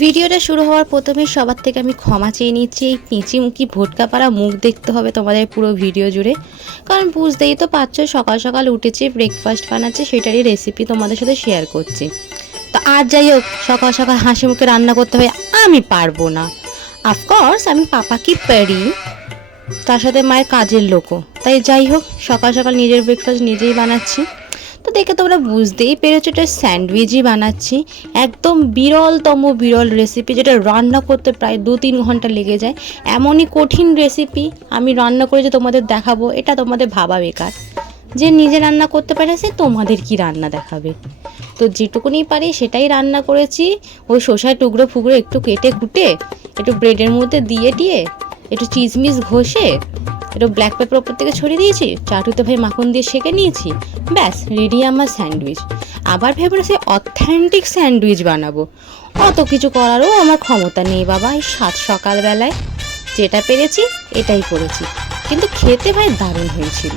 ভিডিওটা শুরু হওয়ার প্রথমে সবার থেকে আমি ক্ষমা চেয়ে নিচ্ছি। এই পিঁচিমুখী ভোটকা পাড়া মুখ দেখতে হবে তোমাদের পুরো ভিডিও জুড়ে, কারণ বুঝতেই তো পারছো সকাল সকাল উঠেছি, ব্রেকফাস্ট বানাচ্ছি, সেটারই রেসিপি তোমাদের সাথে শেয়ার করছি। তো আর যাই হোক, সকাল সকাল হাসি মুখে রান্না করতে হয় আমি পারবো না। অফকোর্স আমি পাপা কি পারি, তার সাথে মায়ের কাজের লোকও, তাই যাই হোক সকাল সকাল নিজের ব্রেকফাস্ট নিজেই বানাচ্ছি। তো দেখে তোমরা বুঝতেই পেরেছো এটা স্যান্ডউইচই বানাচ্ছি। একদম বিরল রেসিপি, যেটা রান্না করতে প্রায় 2-3 ঘন্টা লেগে যায়। এমনই কঠিন রেসিপি আমি রান্না করে যে তোমাদের দেখাবো, এটা তোমাদের ভাবা বেকার। যে নিজে রান্না করতে পারে সে তোমাদের কি রান্না দেখাবে। তো যেটুকুনি পারি সেটাই রান্না করেছি। ওই শসার টুকরো ফুকরো একটু কেটে কুটে একটু ব্রেডের মধ্যে দিয়ে একটু চিজমিস ঘষে একটু ব্ল্যাক পেপার ওপর থেকে ছড়িয়ে দিয়েছি, চাটুতে ভাই মাখন দিয়ে সেঁকে নিয়েছি, ব্যাস রেডি আমার স্যান্ডউইচ। আবার ভেবে সে অথেন্টিক স্যান্ডউইচ বানাবো, অত কিছু করারও আমার ক্ষমতা নেই বাবা। এই সকালবেলায় যেটা পেরেছি এটাই করেছি, কিন্তু খেতে ভাই দারুণ হয়েছিল।